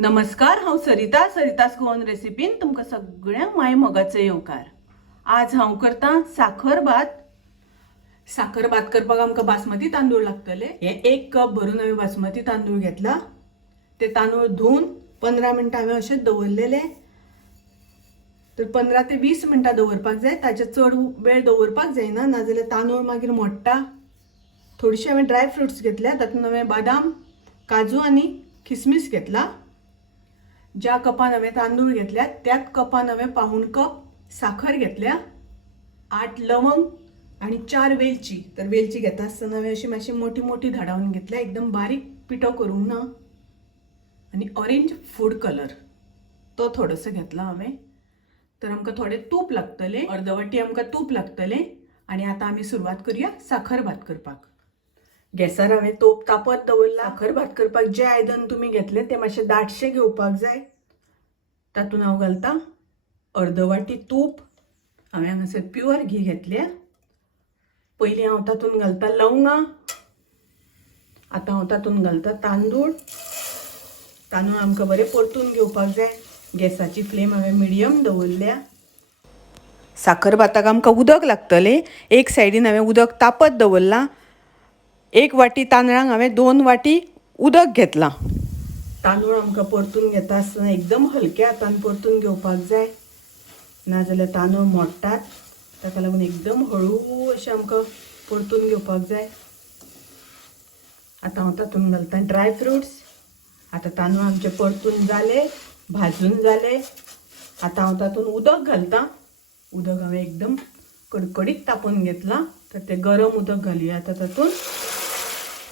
नमस्कार, हांव सरितास गोवन रेसिपीन तुमकां सगळ्यांक माय मोगाचो येवकार। आज हांव करता साखर भात करपाक आमकां बासमती तांदूळ लागतले। हे 1 कप भरून हांवें बासमती तांदूळ घेतला। ते तांदूळ धुवन 15 मिनटां हांवें अशें दवरलेले। तर 15 ते 20 मिनटां दवरपाक जाय, ताचे चड वेळ दवरपाक जायना, नाजाल्यार तांदूळ मागीर मोडटा। थोडीशी हांवें ड्राय फ्रुट्स घेतल्या, तातूंत हांवें बदाम, काजू आनी किसमिस घेतला। ज्या कपान हांवें तांदूळ घेतल्या त्याच कपान हांवें पाऊण कप साखर घेतल्या, 8 लवंग आणि 4 वेलची। तर वेलची घेता आसतना हांवें अशी मातशी मोठी मोठी धाडावन घेतल्या, एकदम बारीक पिठो करूंक ना। आणि ऑरेंज फूड कलर तो थोडोसो घेतला हांवें। तर आमकां थोडे तूप लागतले, अर्द वाटी आमकां तूप लागतले। आणि आता आमी सुरवात करूया साखर भात करपाक। गॅसार हांवें तोप तापत दवरला। साखर भात करपाक जे आयदन तुमी घेतले ते मातशे दाटशे घेवपाक जाय। तातूंत हांव घालता अर्द वाटी तूप। हांवें हांगासर प्युअर घी घेतल्या। पयलीं हांव तातूंत घालता लवंगां। आतां हांव तातूंत घालता तांदूळ। तांदूळ आमकां बरें परतून घेवपाक जाय। गॅसाची फ्लेम हांवें मिडियम दवरल्या। साखर भाताक आमकां उदक लागतलें। एक सायडीन हांवें उदक तापत दवरलां। 1 वाटी तांदळांक हांवें 2 वाटी उदक घेतलां। तांदूळ आमकां परतून घेता आसतना एकदम हलक्या हातान परतून घेवपाक जाय, नाजाल्यार तांदूळ मोडटात। ताका लागून एकदम हळू अशें आमकां परतून घेवपाक जाय। आतां हांव तातूंत घालता ड्राय फ्रुट्स। आतां तांदूळ आमचे परतून जाले, भाजून जाले। आतां हांव तातूंत उदक घालता। उदक हांवें एकदम कडकडीत तापोवन घेतलां। तर ते गरम उदक घालुया आतां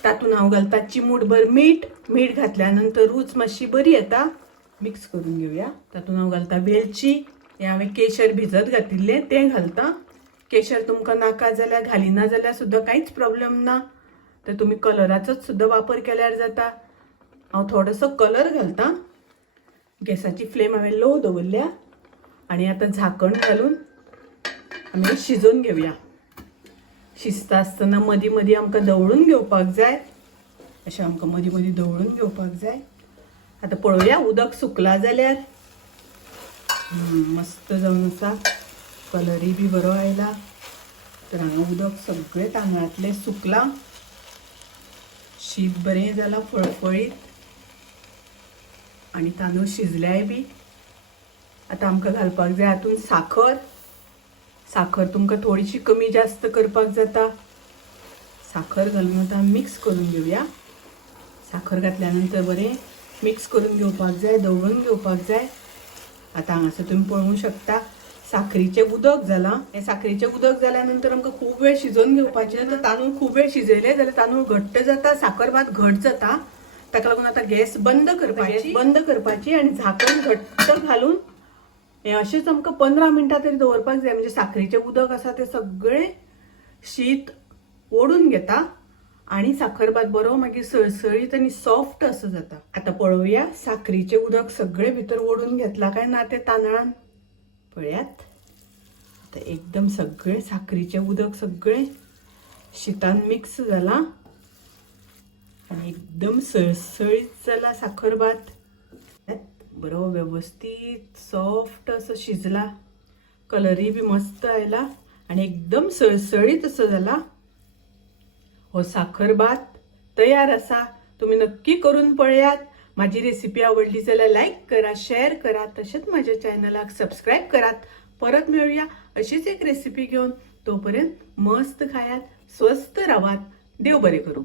तातूंत हांव घालता चिमूटभर मीठ। मीठ घातल्या नंतर रूच मातशी बरी येता। मिक्स करून घेवया। तातूंत हांव घालता वेलची। हे हांवें केशर भिजत घातिल्लें तें घालता। केशर तुमकां नाका जाल्यार घालिना जाल्यार सुद्दां कांयच प्रॉब्लेम ना। तर तुमी कलराचोच सुद्दां वापर केल्यार जाता। हांव थोडोसो कलर घालता। गॅसाची फ्लेम हांवें लो दवरल्या। आनी आतां झाकण घालून आमी शिजोवन घेवया। शिजता आसतना मदीं मदीं आमकां दवळून घेवपाक जाय। अशें आमकां मदीं मदीं दवळून घेवपाक जाय। आतां पळोवया उदक सुकला जाल्यार। मस्त जावन आसा, कलरूय बी बरो आयला। तर हांगा उदक सगळें तांदळांतलें सुकलां। शीत बरें जालां फळफळीत आनी तांदूळ शिजल्याय बी। आतां आमकां घालपाक जाय हातूंत साखर। साखर तुमकां थोडीशी कमी जास्त करपाक जाता। साखर घालून आतां मिक्स करून घेवया। साखर घातल्या नंतर बरें मिक्स करून घेवपाक जाय, दवळून घेवपाक जाय। आतां हांगासर तुमी पळोवंक शकता साखरीचें उदक जालां। हें साखरेचें उदक जाल्या नंतर आमकां खूब वेळ शिजोवन घेवपाचें। तर तांदूळ खूब वेळ शिजयले जाल्यार तांदूळ घट्ट जाता, साखर भात घट जाता। ताका लागून आतां गॅस बंद करपाची आनी झाकण घट्ट घालून हे अशेंच आमकां 15 मिनटां तरी दवरपाक जाय। म्हणजे साखरेचें उदक आसा तें सगळें शीत ओडून घेता आणि साखर भात बरो मागीर सळसळीत आनी सॉफ्ट असो जाता। आतां पळोवया साखरेचें उदक सगळें भितर ओडून घेतला काय ना तें तांदळान। पळयात आतां एकदम सगळें साखरेचें उदक सगळें शीतान मिक्स जालां आनी एकदम सळसळीत जाला साखर भात। बरो वेवस्थीत सॉफ्ट असो शिजला, कलरूय बी मस्त आयला आनी एकदम सळसळीत असो जाला। हो साखर भात तयार आसा। तुम्ही नक्की करून पळयात। माझी रेसिपी आवडली जाल्यार लाईक करा, शेअर करा, तसेच माझ्या चॅनलाक सबस्क्राईब करात। परत मिळूया अशीच एक रेसिपी घेऊन। तोपर्यंत मस्त खायात, स्वस्त राहात, देव बरे करू।